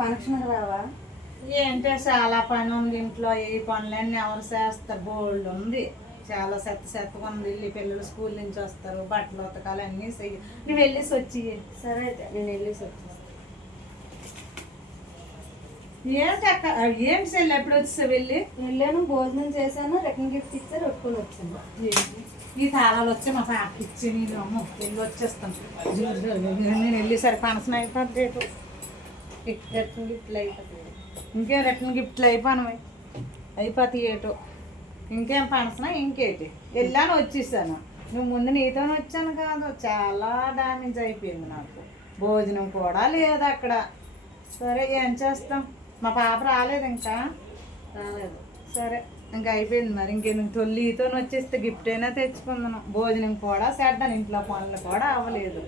Function రావా? ఏంటో చాలా పని ఉంది ఇంట్లో. ఏ పనులన్నీ ఎవరు చేస్తారు? బోల్డ్ ఉంది, చాలా చెత్తగా ఉంది. వెళ్ళి పిల్లలు స్కూల్ నుంచి వస్తారు, బట్టలు ఉతకాలి, అన్నీ చెయ్యి. నువ్వు వెళ్ళేసి వచ్చి. సరే అయితే నేను వెళ్ళేసి వచ్చేస్తాను. ఏంటి సెల్ ఎప్పుడు వచ్చేసావు? వెళ్ళాను, భోజనం చేశాను, రిటర్న్ గిఫ్ట్ ఇచ్చారు, పెట్టుకొని వచ్చాను. ఈ తాళాలు వచ్చి మా పాపకి ఇచ్చి నేను అమ్మ వెళ్ళి వచ్చేస్తాను. నేను వెళ్ళేసరికి ఫంక్షన్ అయిపోద్ది. రిటర్న్ గిఫ్ట్లు అయిపోతాయి. ఇంకేం రిటర్న్ గిఫ్ట్లు అయిపోతాయి ఏటో. ఇంకేం ఫంక్షన్ ఇంకేటి. వెళ్ళాను వచ్చేసాను. నువ్వు ముందు నీతోనే వచ్చాను కాదు. చాలా డ్యామేజ్ అయిపోయింది నాకు. భోజనం కూడా లేదు అక్కడ. సరే ఏం చేస్తాం, మా పాప రాలేదు, ఇంకా రాలేదు. సరే ఇంకా అయిపోయింది. మరి ఇంకేం తొల్లితో వచ్చేస్తే గిఫ్ట్ అయినా తెచ్చుకుందాను. భోజనం కూడా చేద్దాను, ఇంట్లో పనులు కూడా అవ్వలేదు.